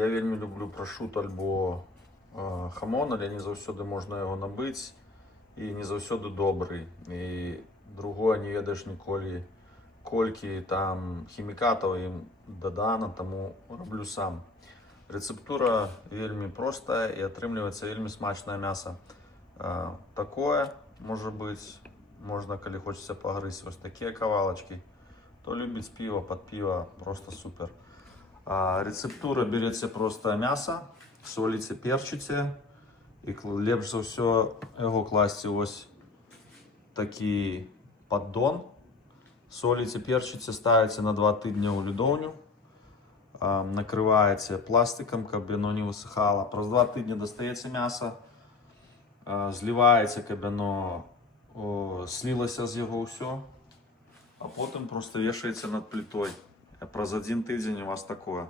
Я вельмі люблю прошут альбо хамон, але не заўсёды можна яго набыць і не заўсёды добрый. І другое, не ведаеш ніколі, колькі там хімікатаў ім дадана, таму раблю сам. Рэцэптура вельмі простая і атрымліваецца вельмі смачнае мяса. Такое можа быць, можна, калі хочацца пагрызць вось такія кавалачкі. Хто любіць піва, пад піва, просто супер. Рэцэптура: береце простае мяса, соліце, перчыце, і лепш за ўсё яго класці вось такі паддон. Соліце, перчыце, ставіце на 2 тыдні ў лёдоўню, накрываеце пластыкам, каб яно не высыхала. Праз 2 тыдні дастаеце мяса, зліваеце, каб яно слілася з яго ўсё, а потым просто вешаеце над плітой. Праз 1 тыдзень у вас такое.